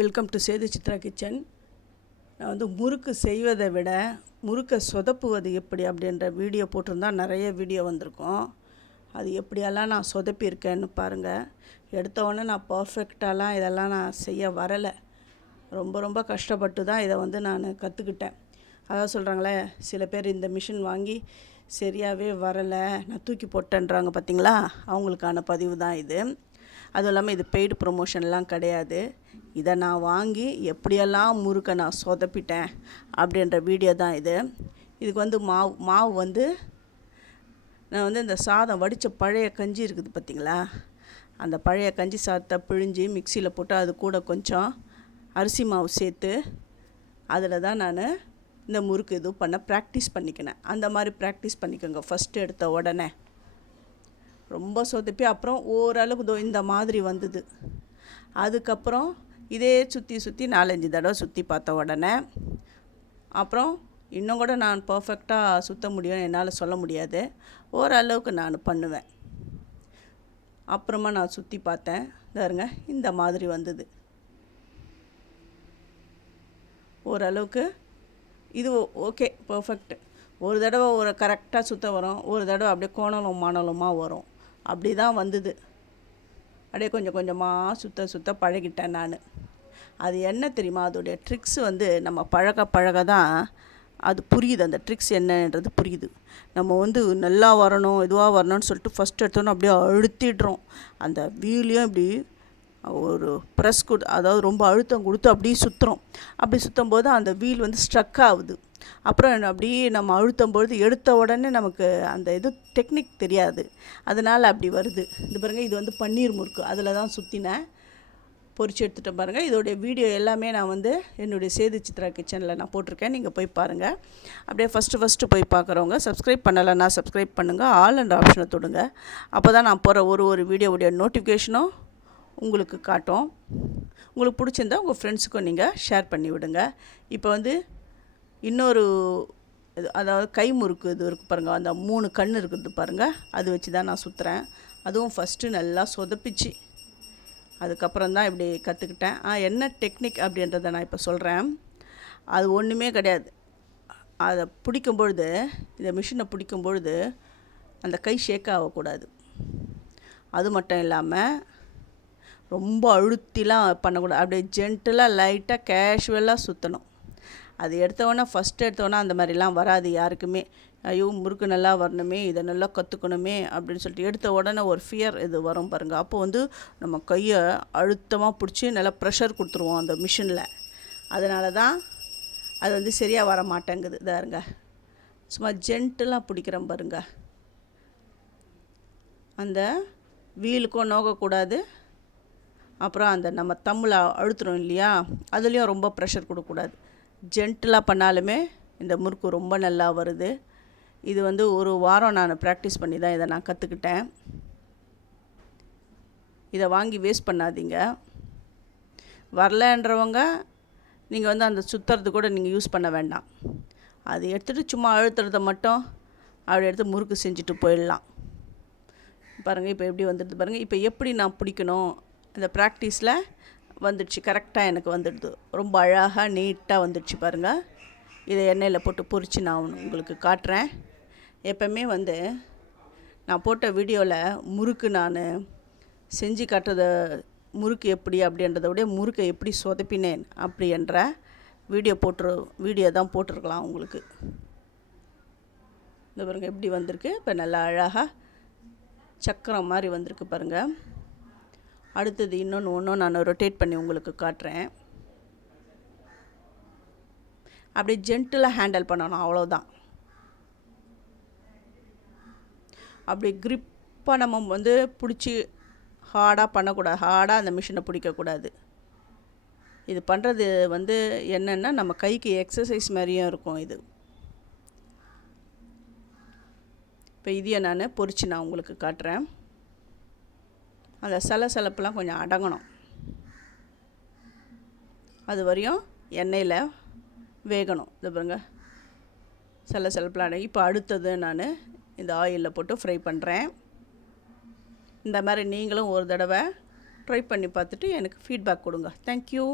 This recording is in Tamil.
Welcome to Sethu Chitra kitchen. நான் வந்து முறுக்கு செய்வதை விட முறுக்கை சொதப்புவது எப்படி அப்படின்ற வீடியோ போட்டிருந்தா நிறைய வீடியோ வந்திருக்கும். அது எப்படியெல்லாம் நான் சொதப்பியிருக்கேன்னு பாருங்கள். எடுத்தவொடனே நான் பர்ஃபெக்டாலாம் இதெல்லாம் நான் செய்ய வரலை. ரொம்ப கஷ்டப்பட்டு தான் இதை வந்து நான் கற்றுக்கிட்டேன். அதாவது சொல்கிறாங்களே, சில பேர் இந்த மிஷின் வாங்கி சரியாகவே வரலை, நான் தூக்கி போட்டேன்றாங்க பார்த்தீங்களா, அவங்களுக்கான பதிவு தான் இது. அதுவும் இல்லாமல் இது பெய்டு ப்ரொமோஷன்லாம் கிடையாது. இதை நான் வாங்கி எப்படியெல்லாம் முறுக்கை நான் சொதப்பிட்டேன் அப்படின்ற வீடியோ தான் இது. இதுக்கு வந்து மாவு வந்து நான் வந்து இந்த சாதம் வடித்த பழைய கஞ்சி இருக்குது பார்த்திங்களா, அந்த பழைய கஞ்சி சாதத்தை பிழிஞ்சு மிக்சியில் போட்டு அது கூட கொஞ்சம் அரிசி மாவு சேர்த்து அதில் தான் நான் இந்த முறுக்கு இது பண்ண ப்ராக்டிஸ் பண்ணிக்கினேன். அந்த மாதிரி ப்ராக்டிஸ் பண்ணிக்கோங்க ஃபஸ்ட்டு எடுத்த உடனே. ரொம்ப சொதப்பி அப்புறம் ஓரளவுக்கு இந்த மாதிரி வந்தது. அதுக்கப்புறம் இதே சுற்றி 4-5 தடவை சுற்றி பார்த்த உடனே அப்புறம் இன்னும் கூட நான் பர்ஃபெக்டாக சுற்ற முடியும்னு என்னால் சொல்ல முடியாது, ஓரளவுக்கு நான் பண்ணுவேன். அப்புறமா நான் சுற்றி பார்த்தேன், பாருங்க இந்த மாதிரி வந்தது. ஓரளவுக்கு இது ஓகே, பர்ஃபெக்ட். ஒரு தடவை ஒரு கரெக்டாக சுற்ற வரும், ஒரு தடவை அப்படியே கோணலும் மாணலுமாக வரும். அப்படி தான் வந்தது. அப்படியே கொஞ்சம் கொஞ்சமாக சுற்ற பழகிட்டேன் நான். அது என்ன தெரியுமா, அதோடைய ட்ரிக்ஸ் வந்து நம்ம பழக தான் அது புரியுது. அந்த ட்ரிக்ஸ் என்னன்றது புரியுது. நம்ம வந்து நல்லா வரணும், இதுவாக வரணும்னு சொல்லிட்டு ஃபஸ்ட் எடுத்தோன்னே அப்படியே அழுத்திடுறோம். அந்த வீலையும் இப்படி ஒரு ப்ரெஸ் அதாவது ரொம்ப அழுத்தம் கொடுத்து அப்படியே சுற்றுறோம். அப்படி சுற்றும் போது அந்த வீல் வந்து ஸ்ட்ரக் ஆகுது. அப்புறம் அப்படியே நம்ம அழுத்தும் பொழுது எடுத்த உடனே நமக்கு அந்த இது டெக்னிக் தெரியாது, அதனால் அப்படி வருது. இது பாருங்கள், இது வந்து பன்னீர் முறுக்கு, அதில் தான் சுற்றினேன், பொரிச்சு எடுத்துகிட்டு பாருங்கள். இதோடைய வீடியோ எல்லாமே நான் வந்து என்னுடைய சேது சித்ரா கிச்சனில் நான் போட்டிருக்கேன், நீங்கள் போய் பாருங்கள். அப்படியே ஃபஸ்ட்டு போய் பார்க்குறவங்க சப்ஸ்கிரைப் பண்ணலைன்னா சப்ஸ்கிரைப் பண்ணுங்கள், ஆல் அண்ட் ஆப்ஷனை தொடுங்க. அப்போ தான் நான் போகிற ஒரு வீடியோவுடைய நோட்டிஃபிகேஷனும் உங்களுக்கு காட்டும். உங்களுக்கு பிடிச்சிருந்தா உங்கள் ஃப்ரெண்ட்ஸுக்கும் நீங்கள் ஷேர் பண்ணி விடுங்க. இப்போ வந்து இன்னொரு இது, அதாவது கை முறுக்கு இது இருக்குது பாருங்கள், அந்த 3 கண் இருக்குது பாருங்கள், அது வச்சு தான் நான் சுற்றுறேன். அதுவும் ஃபஸ்ட்டு நல்லா சொதப்பிச்சு, அதுக்கப்புறம் தான் இப்படி கற்றுக்கிட்டேன். என்ன டெக்னிக் அப்படின்றத நான் இப்போ சொல்கிறேன். அது ஒன்றுமே கிடையாது. அதை பிடிக்கும்பொழுது, இந்த மிஷினை பிடிக்கும்பொழுது அந்த கை ஷேக் ஆகக்கூடாது. அது மட்டும் இல்லாமல் ரொம்ப அழுத்திலாம் பண்ணக்கூடாது. அப்படியே ஜென்டிலாக லைட்டாக கேஷுவலாக சுற்றணும். அது ஃபஸ்ட்டு எடுத்தோன்னே அந்த மாதிரிலாம் வராது யாருக்குமே. ஐயோ முறுக்கு நல்லா வரணுமே, இதை நல்லா கற்றுக்கணுமே அப்படின்னு சொல்லிட்டு எடுத்த உடனே ஒரு ஃபியர் இது வரும் பாருங்கள். அப்போ வந்து நம்ம கையை அழுத்தமாக பிடிச்சி நல்லா ப்ரெஷர் கொடுத்துருவோம் அந்த மிஷினில். அதனால தான் அது வந்து சரியாக வர மாட்டேங்குது. இதாருங்க, சும்மா ஜென்டிலாக பிடிக்கிறேன் பாருங்கள். அந்த வீலுக்கும் நோகக்கூடாது, அப்புறம் அந்த நம்ம தம்மில் அழுத்துறோம் இல்லையா, அதுலேயும் ரொம்ப ப்ரெஷர் கொடுக்கக்கூடாது. ஜென்டிலாக பண்ணாலுமே இந்த முறுக்கு ரொம்ப நல்லா வருது. இது வந்து ஒரு வாரம் நான் ப்ராக்டிஸ் பண்ணி தான் இதை நான் கற்றுக்கிட்டேன். இதை வாங்கி வேஸ்ட் பண்ணாதீங்க. வரலன்றவங்க நீங்கள் வந்து அந்த சுற்றுறது கூட நீங்கள் யூஸ் பண்ண வேண்டாம். அது எடுத்துகிட்டு சும்மா அழுத்துறத மட்டும் அப்படி எடுத்து முறுக்கு செஞ்சுட்டு போயிடலாம். பாருங்கள் இப்போ எப்படி வந்துடுது பாருங்கள். இப்போ எப்படி நான் பிடிக்கணும், அந்த ப்ராக்டிஸில் வந்துடுச்சு, கரெக்டாக எனக்கு வந்துடுது. ரொம்ப அழகாக நீட்டாக வந்துடுச்சு பாருங்கள். இதை எண்ணெயில் போட்டு பொரித்து நான் உங்களுக்கு காட்டுறேன். எப்போவுமே வந்து நான் போட்ட வீடியோவில் முறுக்கு நான் செஞ்சு காட்டுறத, முறுக்கு எப்படி அப்படின்றத விட முறுக்கை எப்படி சொதப்பினேன் அப்படின்ற வீடியோ தான் போட்டிருக்கலாம் உங்களுக்கு. இந்த பாருங்கள் எப்படி வந்திருக்கு. இப்போ நல்லா அழகாக சக்கரம் மாதிரி வந்திருக்கு பாருங்கள். அடுத்தது ஒன்றும் நான் ரொட்டேட் பண்ணி உங்களுக்கு காட்டுறேன். அப்படி ஜென்டிலாக ஹேண்டில் பண்ணணும், அவ்வளோதான். அப்படி க்ரிப்பாக நம்ம வந்து பிடிச்சி ஹார்டாக பண்ணக்கூடாது, ஹார்டாக அந்த மிஷினை பிடிக்கக்கூடாது. இது பண்ணுறது வந்து என்னென்னா நம்ம கைக்கு எக்ஸசைஸ் மாதிரியும் இருக்கும் இது. இப்போ இதையை நான் பொரித்து நான் உங்களுக்கு காட்டுறேன். அந்த சலசலப்பெல்லாம் கொஞ்சம் அடங்கணும், அது வரையும் எண்ணெயில் வேகணும். இது பாருங்க, சலசலப்பெல்லாம் அடங்கி. இப்போ அடுத்தது நான் இந்த ஆயிலில் போட்டு ஃப்ரை பண்ணுறேன். இந்த மாதிரி நீங்களும் ஒரு தடவை ட்ரை பண்ணி பார்த்துட்டு எனக்கு ஃபீட்பேக் கொடுங்க. தேங்க்யூ.